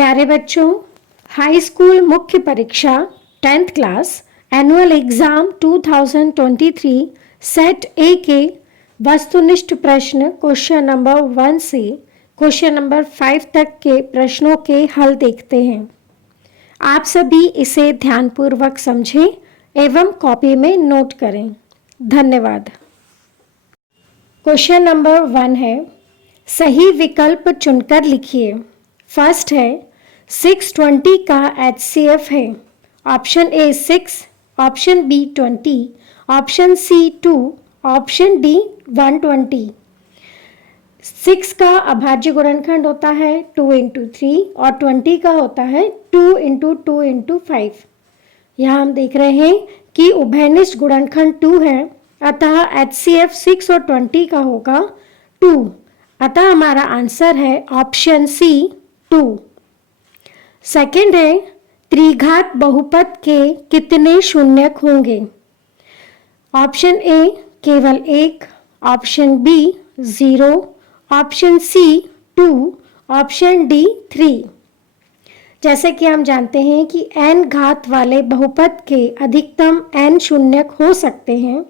प्यारे बच्चों, high school मुख्य परीक्षा 10th class annual exam 2023 set ए के वस्तुनिष्ठ प्रश्न क्वेश्चन नंबर 1 से क्वेश्चन नंबर 5 तक के प्रश्नों के हल देखते हैं। आप सभी इसे ध्यानपूर्वक समझें एवं कॉपी में नोट करें। धन्यवाद। क्वेश्चन नंबर 1 है, सही विकल्प चुनकर लिखिए। फर्स्ट है 620 का HCF है। Option A 6, option B 20, option C 2, option D 120। 6 का अभाज्य गुणनखंड होता है 2 × 3 और 20 का होता है 2 × 2 × 5। यहाँ हम देख रहे हैं कि उभयनिष्ठ गुणनखंड 2 है, अतः HCF 6 और 20 का होगा 2। अतः हमारा आंसर है ऑप्शन सी 2। सेकंड है, त्रिघात बहुपद के कितने शून्यक होंगे? ऑप्शन ए केवल 1, option B 0, option C 2, option D 3। जैसे कि हम जानते हैं कि n घात वाले बहुपद के अधिकतम n शून्यक हो सकते हैं,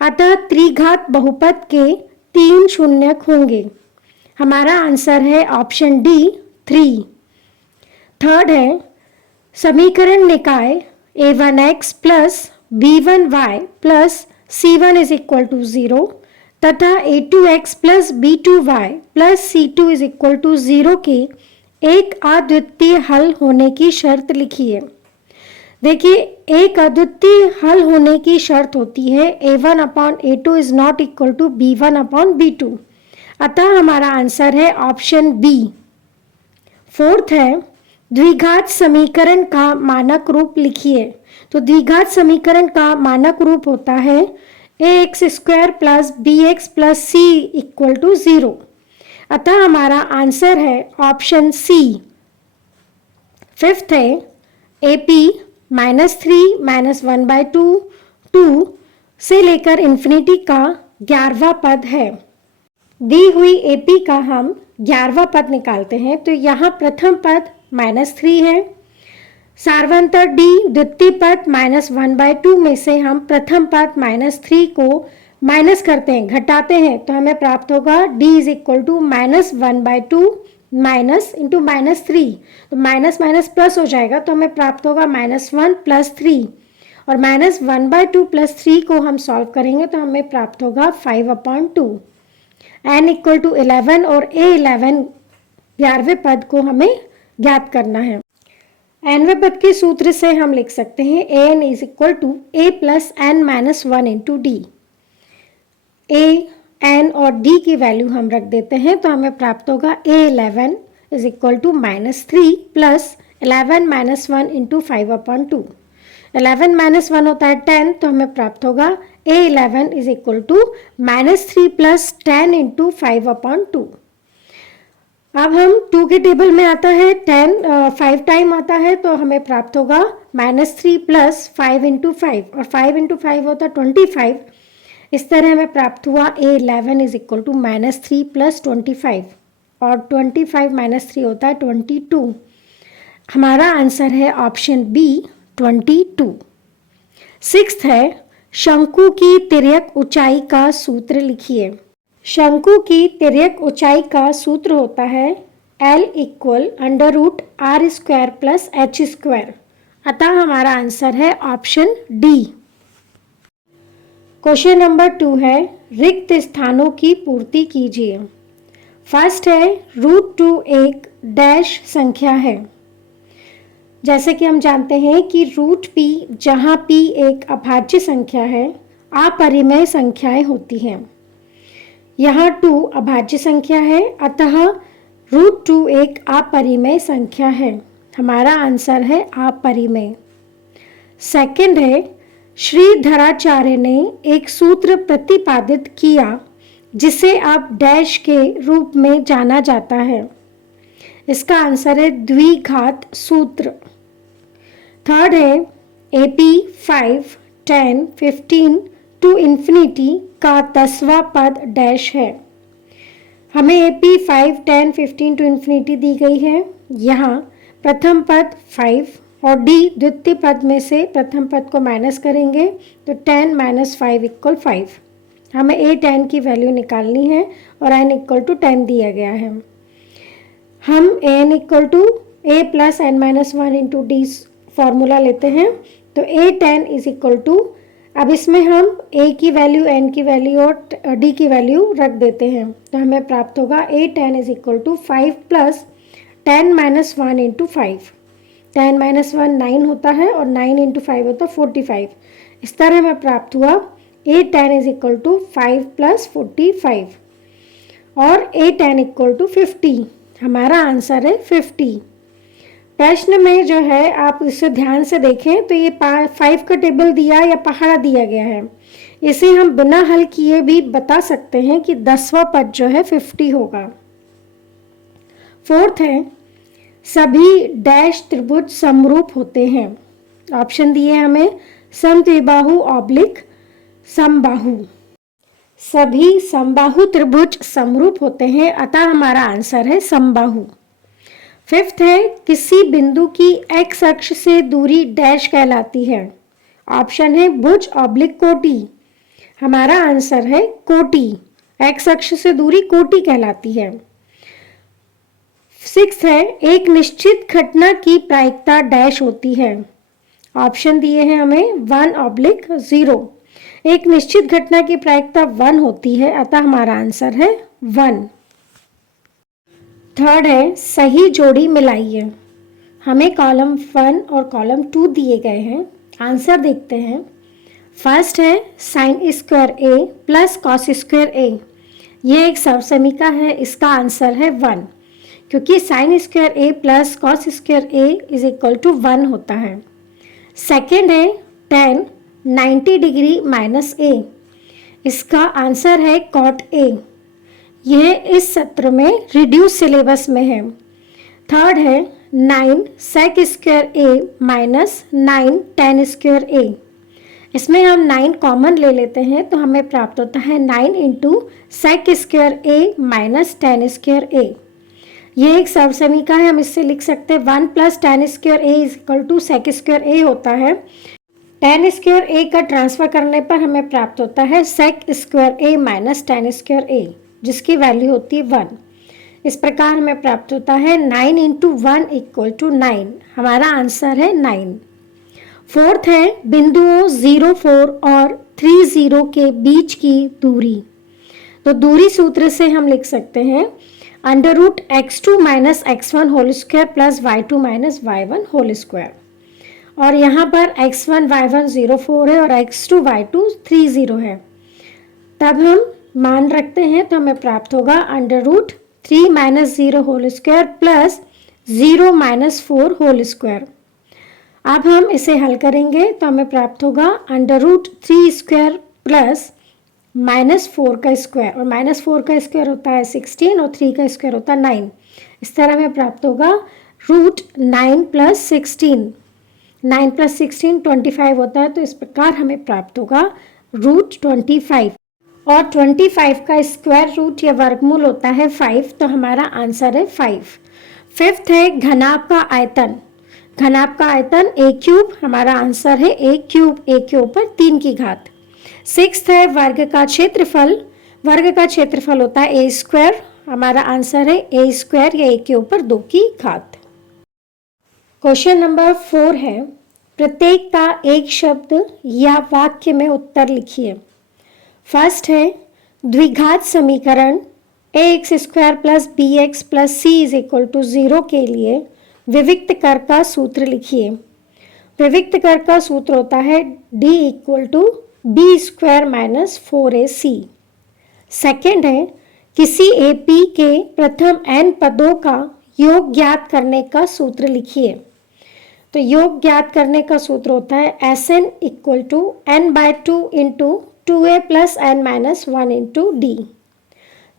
अतः त्रिघात बहुपद के 3 शून्यक होंगे। हमारा आंसर है ऑप्शन डी 3। थर्ड है, समीकरण निकाय a1x plus b1y plus c1 is equal to 0 तथा a2x plus b2y plus c2 is equal to 0 के एक अद्वितीय हल होने की शर्त लिखिए। देखिए, एक अद्वितीय हल होने की शर्त होती है a1/a2 is not equal to b1/b2। अतः हमारा आंसर है ऑप्शन बी। फोर्थ है, द्विघात समीकरण का मानक रूप लिखिए। तो द्विघात समीकरण का मानक रूप होता है ax² plus bx plus c equal to 0। अतः हमारा आंसर है ऑप्शन सी। फिफ्थ है, AP -3 -1/2 2 से लेकर इन्फिनिटी का 11वां पद है। दी हुई AP का हम 11वां पद निकालते हैं, तो यहाँ प्रथम पद -3 है। सार्वंतर D द्वितीय पद -1/2 में से हम प्रथम पद -3 को माइनस करते हैं, घटाते हैं, तो हमें प्राप्त होगा D is equal to -1/2 minus into -3। तो माइनस माइनस प्लस हो जाएगा, तो हमें प्राप्त होगा -1 प्लस 3 और -1/2 प्लस 3 को हम सॉल्व करेंगे तो हमें प्राप्त होगा 5/2। n इक्वल टू 11 और a11 11वें पद को हमें ज्ञात करना है। nवें पद के सूत्र से हम लिख सकते हैं an is equal to a plus n minus 1 into D. a, n और d की वैल्यू हम रख देते हैं, तो हमें प्राप्त होगा a11 is equal to -3 plus 11 minus 1 into 5/2। 11 minus 1 होता है 10, तो हमें प्राप्त होगा a11 is equal to -3 plus 10 into 5/2। अब हम 2 के टेबल में आता है 10 5 टाइम आता है, तो हमें प्राप्त होगा -3 प्लस 5 इंटू 5 और 5 इंटू 5 होता है 25। इस तरह हमें प्राप्त हुआ a11 is equal to -3 plus 25 और 25 माइनस 3 होता है 22। हमारा आंसर है ऑप्शन बी 22। सिक्स्थ है, शंकु की तिर्यक ऊंचाई का सूत्र लिखिए। शंकु की तिर्यक ऊंचाई का सूत्र होता है L equal √r² plus h²। अतः हमारा आंसर है ऑप्शन डी। क्वेश्चन नंबर 2 है, रिक्त स्थानों की पूर्ति कीजिए। फर्स्ट है, √2 एक डैश संख्या है। जैसे कि हम जानते हैं कि √p जहाँ p एक अभाज्य संख्या है, अपरिमेय संख्याएं होती हैं। यहाँ 2 अभाज्य संख्या है, अतः √2 एक अपरिमेय संख्या है। हमारा आंसर है अपरिमेय। सेकंड है, श्रीधराचार्य ने एक सूत्र प्रतिपादित किया जिसे अब डैश के रूप में जाना जाता है। इसका आंसर है द्विघात सूत्र। थर्ड है, AP 5 10 15 टू इन्फिनिटी का 10वां पद डैश है। हमें AP 5 10 15 टू इन्फिनिटी दी गई है। यहाँ प्रथम पद 5 और डी द्वितीय पद में से प्रथम पद को माइनस करेंगे तो 10 - 5 = 5। हमें a 10 की वैल्यू निकालनी है और n = 10 दिया गया है। हम an = a + n - 1 × d formula लेते हैं तो a 10 = अब इसमें हम a की वैल्यू, n की वैल्यू और d की वैल्यू रख देते हैं तो हमें प्राप्त होगा a 10 = 5 + 10 - 1 × 5। 10 - 1 9 होता है और 9 × 5 होता है 45। इस तरह हमें प्राप्त हुआ a 10 = 5 + 45 और a 10 = 50। हमारा आंसर है 50। प्रश्न में जो है आप इसे ध्यान से देखें तो ये 5 का टेबल दिया या पहाड़ा दिया गया है। इसे हम बिना हल किए भी बता सकते हैं कि 10वां पद जो है 50 होगा। फोर्थ है सभी डैश त्रिभुज समरूप होते हैं। ऑप्शन दिए हमें समद्विबाहु ऑब्लिक समबाहु। सभी समबाहु त्रिभुज समरूप होते हैं अतः हमारा आंसर है समबाहु। फिफ्थ है किसी बिंदु की एक्स अक्ष से दूरी डैश कहलाती है। ऑप्शन है भुज ऑब्लिक कोटि। हमारा आंसर है कोटि। एक्स अक्ष से दूरी कोटि कहलाती है। सिक्स्थ है एक निश्चित घटना की प्रायिकता डैश होती है। ऑप्शन दिए हैं हमें 1/0। एक निश्चित घटना की प्रायिकता 1 होती है अतः हमारा आंसर है 1। थर्ड है सही जोड़ी मिलाइए। हमें कॉलम 1 और कॉलम 2 दिए गए हैं। आंसर देखते हैं। फर्स्ट है sin square a plus cos square a। यह एक सर्वसमीका है, इसका आंसर है 1 क्योंकि sin square a plus cos square a = 1 होता है। सेकेंड है tan 90 डिग्री माइनस a। इसका आंसर है cot a। यह इस सत्र में रिड्यूस सिलेबस में है। थर्ड है 9 sec square a minus 9 tan square a। इसमें हम 9 कॉमन ले लेते हैं तो हमें प्राप्त होता है 9 × sec square a minus tan square a। यह एक सर्वसमीका है, हम इससे लिख सकते हैं 1 + tan square a = sec square a होता है। tan स्क्वायर a का ट्रांसफर करने पर हमें प्राप्त होता है sec square a minus tan square a जिसकी वैल्यू होती है 1। इस प्रकार हमें प्राप्त होता है 9 × 1 = 9। हमारा आंसर है 9। फोर्थ है बिंदुओं 0, 4 और 3, 0 के बीच की दूरी। तो दूरी सूत्र से हम लिख सकते हैं √x2 - x1 whole square plus y2 - y1 whole square. और यहाँ पर x1 y1 0, 4 है और x2 y2 3, 0 है। तब हम मान रखते हैं तो हमें प्राप्त होगा √3 - 0 whole square plus 0 - 4 whole square. अब हम इसे हल करेंगे तो हमें प्राप्त होगा √3 स्क्वायर प्लस -4 का स्क्वायर और -4 का स्क्वायर होता है 16 और 3 का स्क्वायर होता है 9। इस तरह हमें प्राप्त होगा √9 + 16। 9 + 16 25 होता है तो इस प्रकार हमें प्राप्त होगा √25 और 25 का स्क्वायर रूट या वर्गमूल होता है 5 तो हमारा आंसर है 5। फिफ्थ है घनाभ का आयतन। घनाभ का आयतन a³ हमारा आंसर है a³ a के ऊपर 3 की घात। सिक्स्थ है वर्ग का क्षेत्रफल। वर्ग का क्षेत्रफल होता है a²। हमारा आंसर है a² या a के ऊपर 2 की घात। क्वेश्चन नंबर 4 है प्रत्येक का एक शब्द या वाक्य में उत्तर लिखिए। फर्स्ट है द्विघात समीकरण ax² + bx + c = 0 के लिए विविक्त कर का सूत्र लिखिए। विविक्त कर का सूत्र होता है d = b² - 4ac। सेकेंड है किसी AP के प्रथम n पदों का योग ज्ञात करने का सूत्र लिखिए। तो योग ज्ञात करने का सूत्र होता है Sn = n/2 × 2a + n - 1 × d।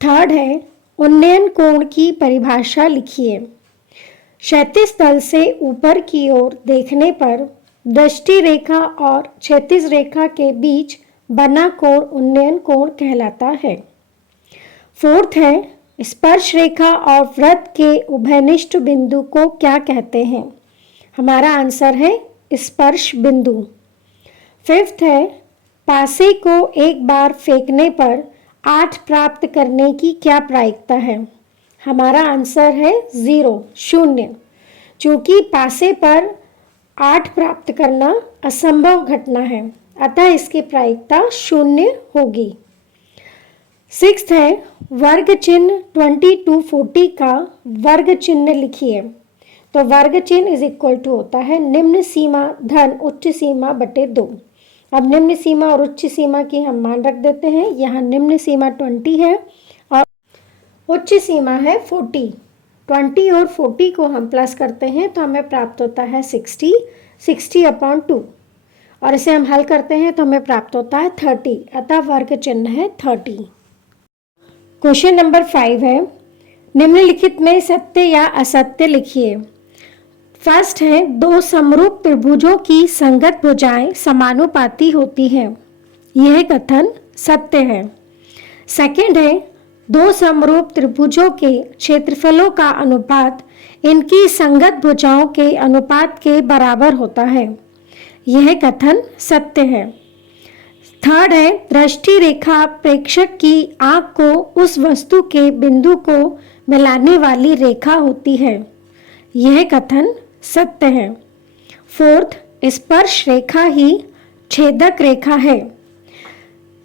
Third है उन्नयन कोण की परिभाषा लिखिए। क्षैतिज तल से ऊपर की ओर देखने पर दृष्टि रेखा और क्षैतिज रेखा के बीच बना कोण उन्नयन कोण कहलाता है। फोर्थ है स्पर्श रेखा और वृत्त के उभयनिष्ठ बिंदु को क्या कहते हैं? हमारा आंसर है स्पर्श बिंदु। फिफ्थ है, पासे को एक बार फेंकने पर 8 प्राप्त करने की क्या प्रायिकता है? हमारा आंसर है 0, 0। चूंकि पासे पर 8 प्राप्त करना असंभव घटना है, अतः इसकी प्रायिकता 0 होगी। सिक्स्थ है, वर्ग चिन्ह 20 to 40 का वर्ग चिन्ह लिखिए। तो वर्ग चिन्ह इज इक्वल टू होता है निम्न सीमा धन उच्च सीमा बटे 2। अब निम्न सीमा और उच्च सीमा की हम मान रख देते हैं। यहाँ निम्न सीमा 20 है और उच्च सीमा है 40। 20 और 40 को हम प्लस करते हैं तो हमें प्राप्त होता है 60, 60/2 और इसे हम हल करते हैं तो हमें प्राप्त होता है 30, अतः वर्ग चिन्ह है 30। क्वेश्चन नंबर 5 है, निम्नलिखित में सत्य या असत्य लिखिए। फर्स्ट है, 2 समरूप त्रिभुजों की संगत भुजाएं समानुपाती होती हैं। यह कथन सत्य है। सेकंड है, 2 समरूप त्रिभुजों के क्षेत्रफलों का अनुपात इनकी संगत भुजाओं के अनुपात के बराबर होता है। यह कथन सत्य है। थर्ड है, दृष्टि रेखा प्रेक्षक की आंख को उस वस्तु के बिंदु को मिलाने वाली रेखा होती है। यह कथन सत्य है। फोर्थ, स्पर्श रेखा ही छेदक रेखा है।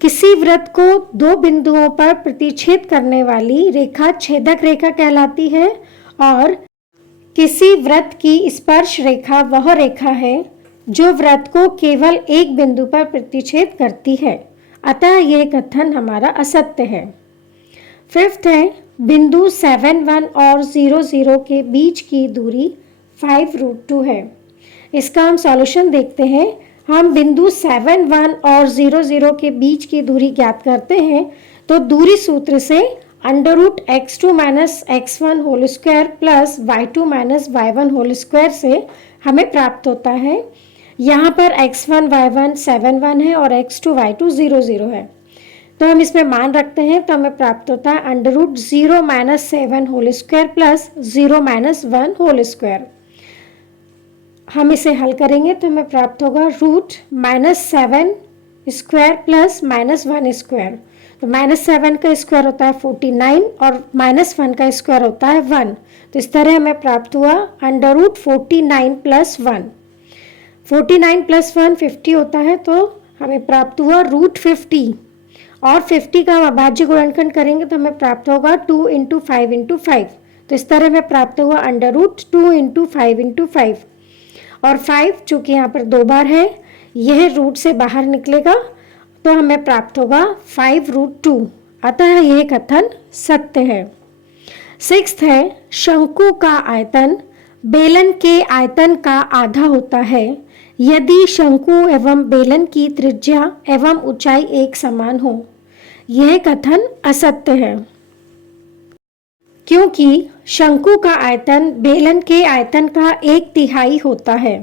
किसी वृत्त को 2 बिंदुओं पर प्रतिच्छेद करने वाली रेखा छेदक रेखा कहलाती है और किसी वृत्त की स्पर्श रेखा वह रेखा है जो वृत्त को केवल एक बिंदु पर प्रतिच्छेद करती है, अतः यह कथन हमारा असत्य है। फिफ्थ है, बिंदु 7, 1 और 0, 0 के बीच की दूरी 5√2 है। इसका हम सॉल्यूशन देखते हैं। हम बिंदु 7, 1 और 0, 0 के बीच की दूरी ज्ञात करते हैं तो दूरी सूत्र से √x2 - x1 whole square plus y2 - y1 whole square से हमें प्राप्त होता है। यहाँ पर x1 y1 7, 1 है और x2 y2 0, 0 है, तो हम इसमें मान रखते हैं तो हमें प्राप्त होता है √0 - 7 whole square plus 0 - 1 whole square. हम इसे हल करेंगे तो हमें प्राप्त होगा √-7 स्क्वायर प्लस -1 स्क्वायर। तो -7 का स्क्वायर होता है 49 और -1 का स्क्वायर होता है 1। तो इस तरह हमें प्राप्त हुआ √49 + 1। 49 + 1 50 होता है, तो हमें प्राप्त हुआ √50 और 50 का हम अभाज्य गुणनखंड करेंगे तो हमें प्राप्त होगा 2 × 5 × 5। तो इस तरह हमें प्राप्त हुआ √2 × 5 × 5 और 5 चूँकि यहाँ पर 2 बार है, यह रूट से बाहर निकलेगा तो हमें प्राप्त होगा 5√2, अतः यह कथन सत्य है। सिक्स्थ है, शंकु का आयतन बेलन के आयतन का आधा होता है यदि शंकु एवं बेलन की त्रिज्या एवं ऊंचाई एक समान हो। यह कथन असत्य है, क्योंकि शंकु का आयतन बेलन के आयतन का 1/3 होता है।